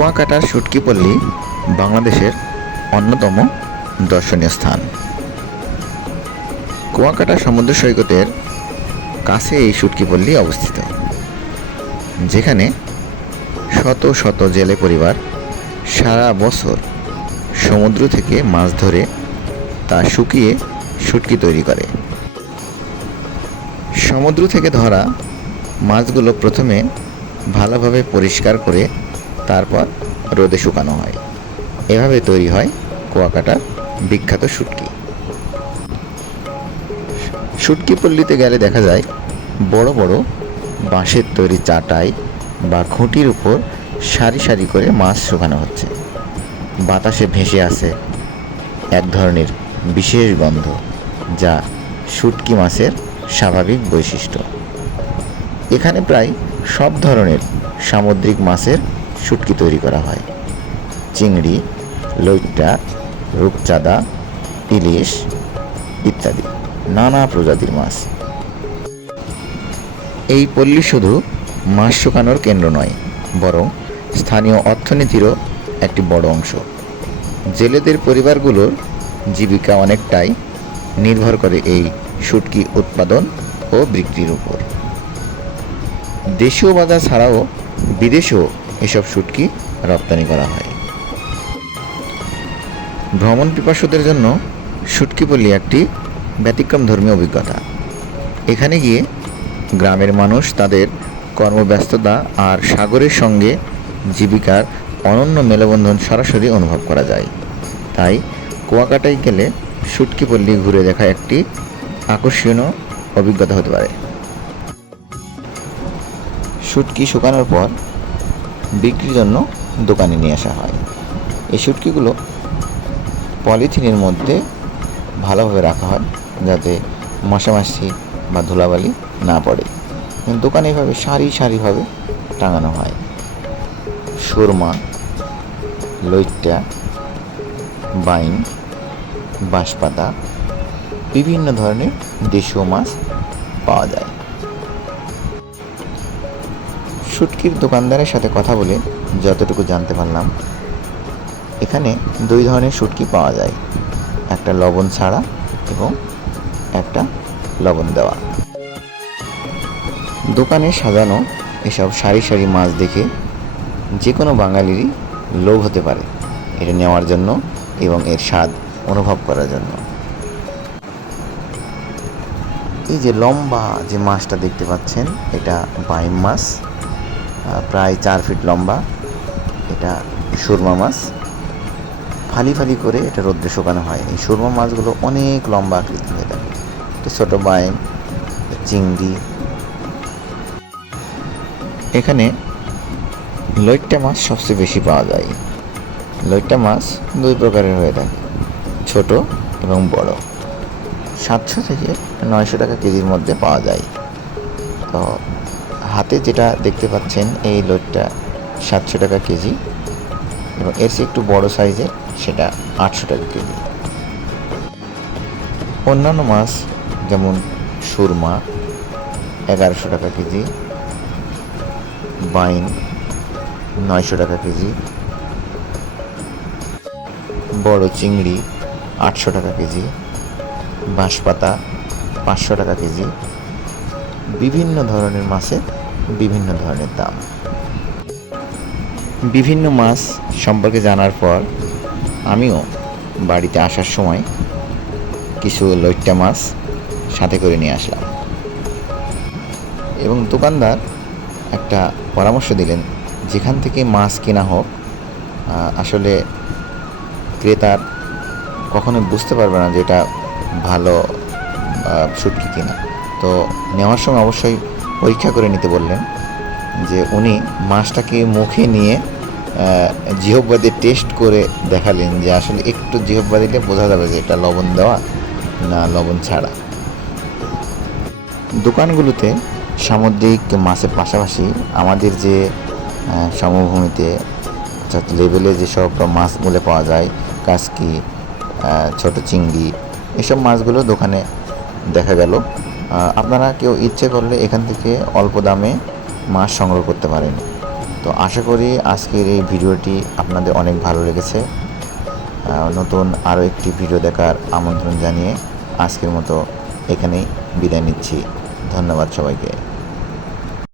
কুয়াকাটার শুটকিপল্লী বাংলাদেশের অন্যতম দর্শনীয় স্থান। কুয়াকাটা সমুদ্র সৈকতের কাছে এই শুটকিপল্লী অবস্থিত, যেখানে শত শত জেলে পরিবার সারা বছর সমুদ্র থেকে মাছ ধরে তা শুকিয়ে শুটকি তৈরি করে। সমুদ্র থেকে ধরা মাছগুলো প্রথমে ভালোভাবে পরিষ্কার করে তারপর রোদে শুকানো হয়। এভাবে তৈরি হয় কুয়াকাটার বিখ্যাত শুটকি। শুটকিপল্লীতে গেলে দেখা যায় বড় বড় বাঁশের তৈরি চাটাই বা খুঁটির উপর সারি সারি করে মাছ শুকানো হচ্ছে। বাতাসে ভেসে আছে এক ধরনের বিশেষ গন্ধ, যা শুটকি মাছের স্বাভাবিক বৈশিষ্ট্য। এখানে প্রায় সব ধরনের সামুদ্রিক মাছের শুটকি তৈরি করা হয়। চিংড়ি, লইট্টা, রূপচাঁদা, ইলিশ ইত্যাদি নানা প্রজাতির মাছ। এই পল্লী শুধু মাছ শুকানোর কেন্দ্র নয়, বরং স্থানীয় অর্থনীতিরও একটি বড় অংশ। জেলেদের পরিবারগুলোর জীবিকা অনেকটাই নির্ভর করে এই শুটকি উৎপাদন ও বিক্রির উপর। দেশীয় বাজার ছাড়াও বিদেশেও এসব শুটকি রপ্তানি করা হয়। ভ্রমণ পিপাসুদের জন্য শুটকিপল্লী একটি ব্যতিক্রমধর্মী অভিজ্ঞতা। এখানে গিয়ে গ্রামের মানুষ তাদের কর্মব্যস্ততা আর সাগরের সঙ্গে জীবিকার অনন্য মেলবন্ধন সরাসরি অনুভব করা যায়। তাই কুয়াকাটায় গেলে শুটকিপল্লী ঘুরে দেখা একটি আকর্ষণীয় অভিজ্ঞতা হতে পারে। শুটকি শুকানোর পর বিক্রির জন্য দোকানে নিয়ে আসা হয়। এই শুটকিগুলো পলিথিনের মধ্যে ভালোভাবে রাখা হয়, যাতে মশামাছি বা ধুলাবালি না পড়ে। দোকানে এভাবে সারি সারিভাবে টাঙানো হয়। সুরমা, লইট্টা, বাইন, বাঁশপাতা, বিভিন্ন ধরনের দেশীয় মাছ পাওয়া যায়। শুটকির দোকানদারের সাথে কথা বলে যতটুকু জানতে পারলাম, এখানে দুই ধরনের শুটকি পাওয়া যায়, একটা লবণ ছাড়া এবং একটা লবণ দেওয়া। দোকানে সাজানো এসব সারি সারি মাছ দেখে যে কোনো বাঙালিরই লোভ হতে পারে এটা নেওয়ার জন্য এবং এর স্বাদ অনুভব করার জন্য। এই যে লম্বা যে মাছটা দেখতে পাচ্ছেন, এটা বাইম মাছ, প্রায় 4 ফিট লম্বা। এটা সুরমা মাছ। ফালি ফালি করে এটা রোদ্রে শুকানো হয়। এই সুরমা মাছগুলো অনেক লম্বা আকৃতি হয়ে থাকে। এটা ছোটো বাইম, চিংড়ি। এখানে লইট্টা মাছ সবচেয়ে বেশি পাওয়া যায়। লইট্টা মাছ 2 প্রকারের হয়ে থাকে, ছোট এবং বড়। 700 থেকে 900 টাকা কেজির মধ্যে পাওয়া যায়। তো হাতে যেটা দেখতে পাচ্ছেন, এই লইট্টা 700 টাকা কেজি, এবং এর চেয়ে একটু বড় সাইজের সেটা 800 টাকা কেজি। অন্যান্য মাছ যেমন সুরমা 1100 টাকা কেজি, বাইন 900 টাকা কেজি, বড় চিংড়ি 800 টাকা কেজি, বাঁশপাতা 500 টাকা কেজি। বিভিন্ন ধরনের মাছের বিভিন্ন ধরনের দাম। বিভিন্ন মাছ সম্পর্কে জানার পর আমিও বাড়িতে আসার সময় কিছু লইট্টা মাছ সাথে করে নিয়ে আসলাম, এবং দোকানদার একটা পরামর্শ দিলেন, যেখান থেকে মাছ কেনা হোক, আসলে ক্রেতার কখনো বুঝতে পারবে না যে এটা ভালো শুটকি কিনা। তো নেওয়ার সময় অবশ্যই পরীক্ষা করে নিতে বললেন। যে উনি মাছটাকে মুখে নিয়ে জিহ্বা দিয়ে টেস্ট করে দেখালেন যে আসলে একটু জিহ্বা দিলে বোঝা যাবে যে এটা লবণ দেওয়া না লবণ ছাড়া। দোকানগুলোতে সামুদ্রিক মাছের পাশাপাশি আমাদের যে সমভূমিতে লেবেলে যেসব মাছগুলো পাওয়া যায়, কাসকি, ছোট চিংড়ি, এসব মাছগুলো দোকানে দেখা গেল। আপনারা কেউ ইচ্ছে করলে এখান থেকে অল্প দামে মাছ সংগ্রহ করতে পারেন। তো আশা করি আজকের এই ভিডিওটি আপনাদের অনেক ভালো লেগেছে। নতুন আরও একটি ভিডিও দেখার আমন্ত্রণ জানিয়ে আজকের মতো এখানেই বিদায় নিচ্ছি। ধন্যবাদ সবাইকে।